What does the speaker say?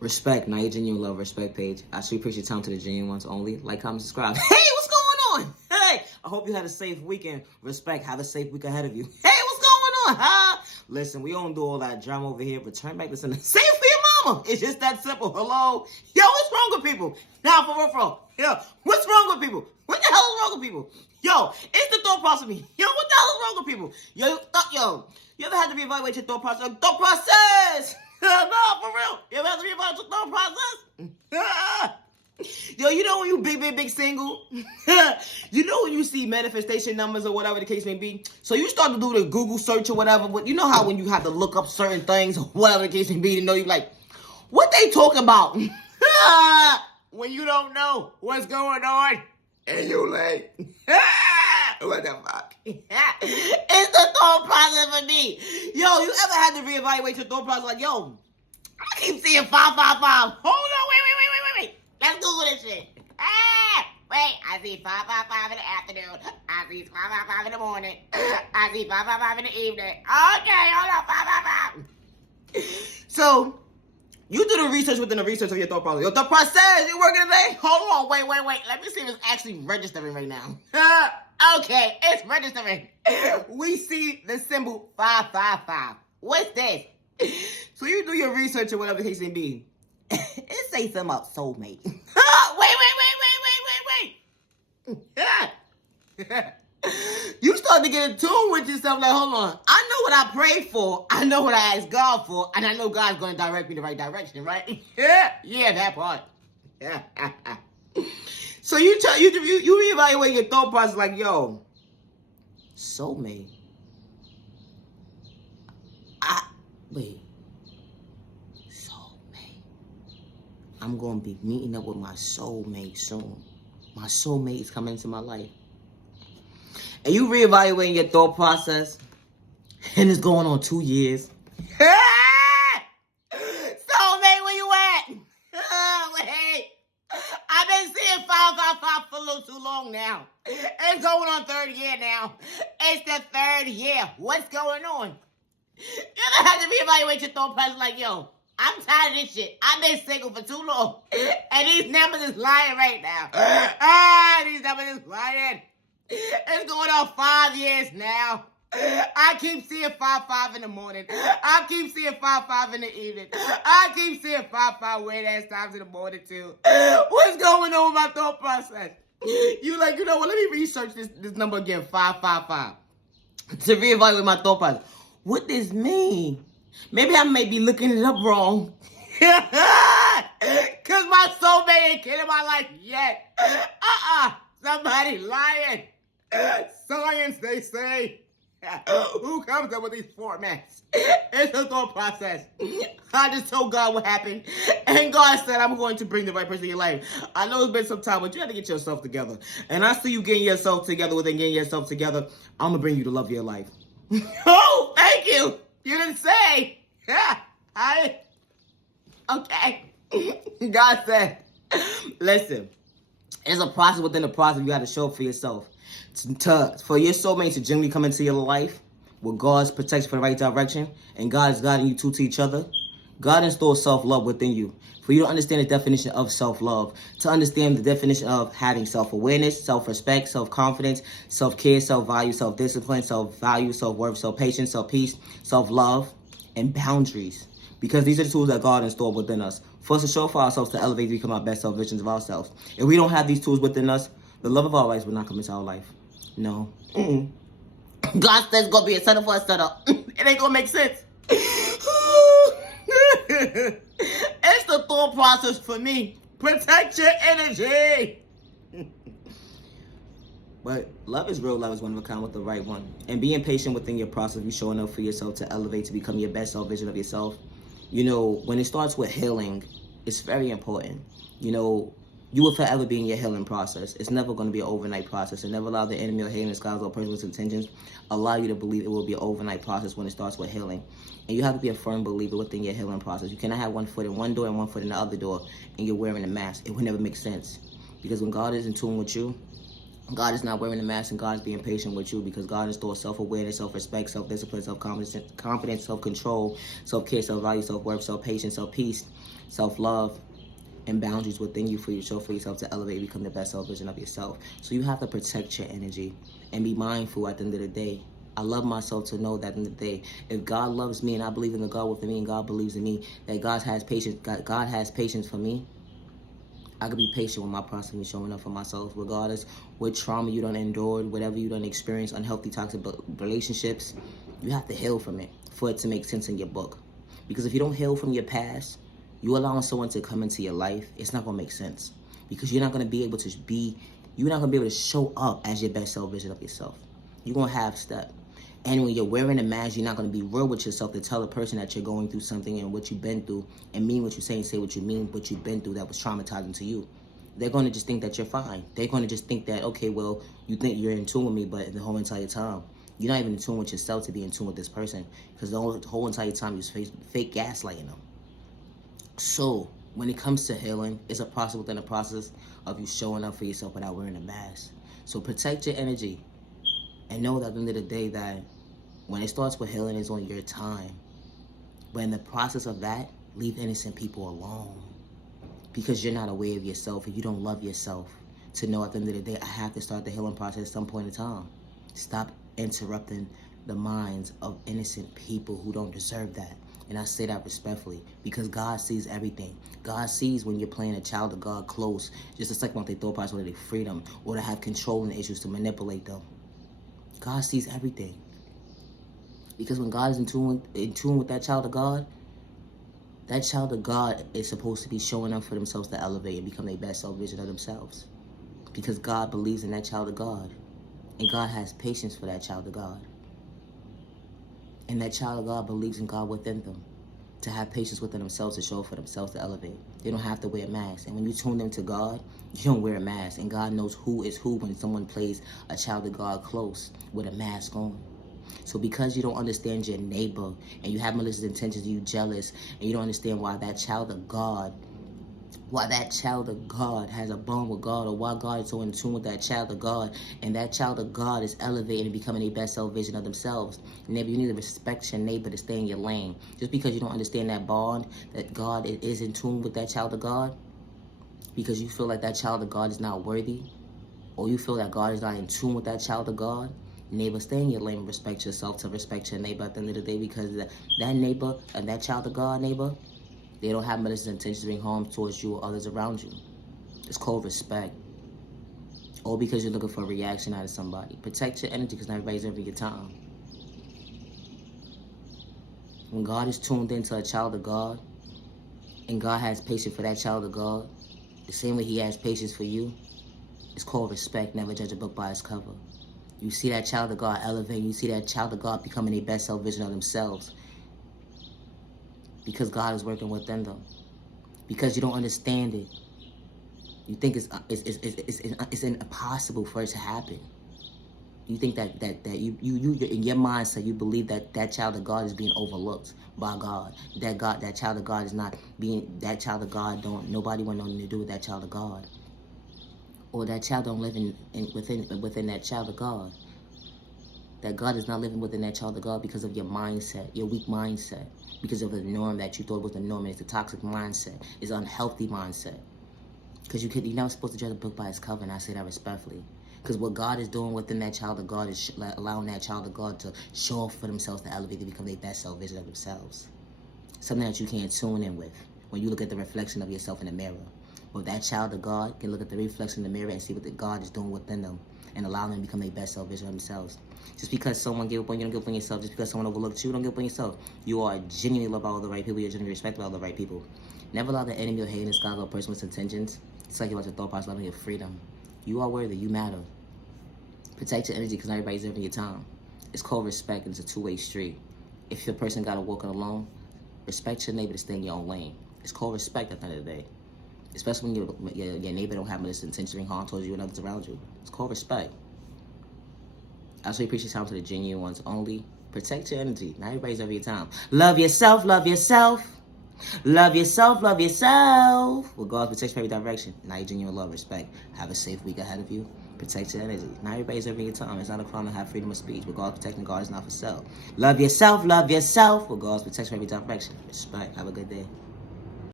Respect, not your genuine love, respect page. I should appreciate your time to the genuine ones only. Like, comment, subscribe. Hey, what's going on? Hey, I hope you had a safe weekend. Respect, have a safe week ahead of you. Hey, what's going on? Huh? Listen, we don't do all that drama over here. Return back to something safe for your mama. It's just that simple. Hello? Yo, what's wrong with people? Now, for real. Yo, what's wrong with people? What the hell is wrong with people? Yo, it's the thought process of me. Yo, what the hell is wrong with people? Yo, you ever had to reevaluate your thought process? Thought process! No, for real. You ever had to reevaluate your thought process? Yo, you know when you big single? You know when you see manifestation numbers or whatever the case may be? So you start to do the Google search or whatever, but you know how when you have to look up certain things or whatever the case may be, you know, you're like, what they talking about? When you don't know what's going on and you like, what the fuck? It's the thought process for me. Yo, you ever had to reevaluate your thought process? Like, yo, I keep seeing 555. Hold on, wait. Let's Google this shit. Wait, I see 555 in the afternoon. I see 555 in the morning. I see 555 in the evening. Okay, hold on, 555. So, you do the research within the research of your thought process. Your thought process, you working today? Hold on, wait. Let me see if it's actually registering right now. Okay, it's registering. We see the symbol 555. What's this? So you do your research or whatever the case may be. It says something about soulmate. Wait. You start to get in tune with yourself like, hold on. I know what I prayed for. I know what I asked God for. And I know God's going to direct me the right direction, right? Yeah, that part. So you reevaluate your thought process like, yo, soulmate. Soulmate. I'm going to be meeting up with my soulmate soon. My soulmate is coming into my life. And you reevaluating your thought process, and it's going on 2 years. Soulmate, where you at? Wait. I've been seeing 555 for a little too long now. It's going on third year now. It's the third year. What's going on? You ever had to reevaluate your thought process like, yo, I'm tired of this shit. I've been single for too long. And these numbers is lying right now. These numbers is lying. It's going on 5 years now. I keep seeing 5-5 in the morning. I keep seeing 5-5 in the evening. I keep seeing 5-5 weird ass times in the morning too. What's going on with my thought process? You like, you know what? Let me research this number again, 5-5-5, to reevaluate my thought process. What does mean? Maybe I may be looking it up wrong. Cause my soulmate ain't came in my life yet. Somebody lying. Science, they say. Who comes up with these formats? It's a thought process. I just told God what happened, and God said, I'm going to bring the right person in your life. I know it's been some time, but you have to get yourself together. And I see you getting yourself together. Within getting yourself together, I'm going to bring you the love of your life. Oh, thank you. You didn't say. Okay. God said, listen, it's a process within the process. You got to show up for yourself. For your soulmate to genuinely come into your life with God's protection for the right direction, and God is guiding you two to each other, God installs self-love within you. For you to understand the definition of self-love, to understand the definition of having self-awareness, self-respect, self-confidence, self-care, self-value, self-discipline, self-value, self-worth, self-patience, self-peace, self-love, and boundaries. Because these are the tools that God installed within us for us to show for ourselves to elevate to become our best self-visions of ourselves. If we don't have these tools within us, the love of our lives will not come into our life. No. God says it's going to be a setup for a setup. It ain't going to make sense. It's the thought process for me. Protect your energy. But love is real. Love is one of a kind with the right one. And being patient within your process, you showing up for yourself to elevate, to become your best self-vision of yourself. You know, when it starts with healing, it's very important. You know, you will forever be in your healing process. It's never going to be an overnight process. And never allow the enemy or haters, scars, or personal intentions allow you to believe it will be an overnight process when it starts with healing. And you have to be a firm believer within your healing process. You cannot have one foot in one door and one foot in the other door, and you're wearing a mask. It would never make sense. Because when God is in tune with you, God is not wearing the mask, and God is being patient with you, because God installs self-awareness, self-respect, self-discipline, self-confidence, self-control, self-care, self-value, self-worth, self-patience, self-peace, self-love, and boundaries within you for yourself to elevate and become the best self version of yourself. So you have to protect your energy and be mindful at the end of the day. I love myself to know that at the end of the day, if God loves me and I believe in the God within me and God believes in me, that God has patience for me, I could be patient with my process and showing up for myself, regardless what trauma you done endured, whatever you done experienced, unhealthy, toxic relationships. You have to heal from it for it to make sense in your book. Because if you don't heal from your past, you allowing someone to come into your life, it's not gonna make sense. Because you're not gonna be able to show up as your best self version of yourself. You're gonna have step. And when you're wearing a mask, you're not going to be real with yourself to tell a person that you're going through something and what you've been through, and mean what you say and say what you mean, what you've been through that was traumatizing to you. They're going to just think that you're fine. They're going to just think that, okay, well, you think you're in tune with me, but the whole entire time, you're not even in tune with yourself to be in tune with this person, because the whole entire time you're fake gaslighting them. So when it comes to healing, it's a process within a process of you showing up for yourself without wearing a mask. So protect your energy. And know that at the end of the day that when it starts with healing, it's on your time. But in the process of that, leave innocent people alone. Because you're not aware of yourself and you don't love yourself. To know at the end of the day, I have to start the healing process at some point in time. Stop interrupting the minds of innocent people who don't deserve that. And I say that respectfully, because God sees everything. God sees when you're playing a child of God close, just a second what they thought process, whether they freedom or to have controlling issues to manipulate them. God sees everything. Because when God is in tune with that child of God is supposed to be showing up for themselves to elevate and become their best self vision of themselves. Because God believes in that child of God. And God has patience for that child of God. And that child of God believes in God within them. To have patience within themselves, to show up for themselves, to elevate. They don't have to wear a mask. And when you tune them to God, you don't wear a mask. And God knows who is who when someone plays a child of God close with a mask on. So because you don't understand your neighbor and you have malicious intentions, you jealous, and you don't understand why that child of God has a bond with God, or why God is so in tune with that child of God, and that child of God is elevating and becoming a best self vision of themselves. Neighbor, you need to respect your neighbor to stay in your lane. Just because you don't understand that bond, that God is in tune with that child of God, because you feel like that child of God is not worthy, or you feel that God is not in tune with that child of God, neighbor, stay in your lane and respect yourself to respect your neighbor at the end of the day, because that neighbor and that child of God neighbor, they don't have malicious intentions to bring harm towards you or others around you. It's called respect. All because you're looking for a reaction out of somebody. Protect your energy, because not everybody's over your time. When God is tuned into a child of God, and God has patience for that child of God, the same way he has patience for you, it's called respect. Never judge a book by its cover. You see that child of God elevate. You see that child of God becoming a best self vision of themselves. Because God is working within them. Because you don't understand it. You think it's impossible for it to happen. You think that you in your mindset, you believe that child of God is being overlooked by God. That child of God is not being, that child of God nobody want nothing to do with that child of God. Or that child don't live within that child of God. That God is not living within that child of God because of your mindset, your weak mindset, because of the norm that you thought was the norm. It's a toxic mindset. It's an unhealthy mindset. Because you're not supposed to judge a book by its cover, and I say that respectfully. Because what God is doing within that child of God is allowing that child of God to show off for themselves, to elevate, to become their best self vision of themselves. Something that you can't tune in with when you look at the reflection of yourself in the mirror. Well, that child of God can look at the reflection in the mirror and see what the God is doing within them, and allow them to become their best self vision of themselves. Just because someone gave up on you, don't give up on yourself. Just because someone overlooked you, don't give up on yourself. You are genuinely loved by all the right people. You're genuinely respected by all the right people. Never allow the enemy or hate in the sky or a person with intentions. It's like about your thought process, loving your freedom. You are worthy. You matter. Protect your energy, because not everybody's living your time. It's called respect, and it's a two-way street. If your person got to walk it alone, respect your neighbor to stay in your own lane. It's called respect at the end of the day. Especially when your neighbor don't have malicious intentions to bring harm towards you and others around you. It's called respect. I also appreciate time to the genuine ones only. Protect your energy. Not everybody's over your time. Love yourself. Love yourself. Love yourself, love yourself. With God's protection every direction. Now you genuine love, respect. Have a safe week ahead of you. Protect your energy. Not everybody's serving your time. It's not a crime to have freedom of speech. With God's protection, God is not for sale. Love yourself, love yourself. With God's protection every direction. Respect. Have a good day.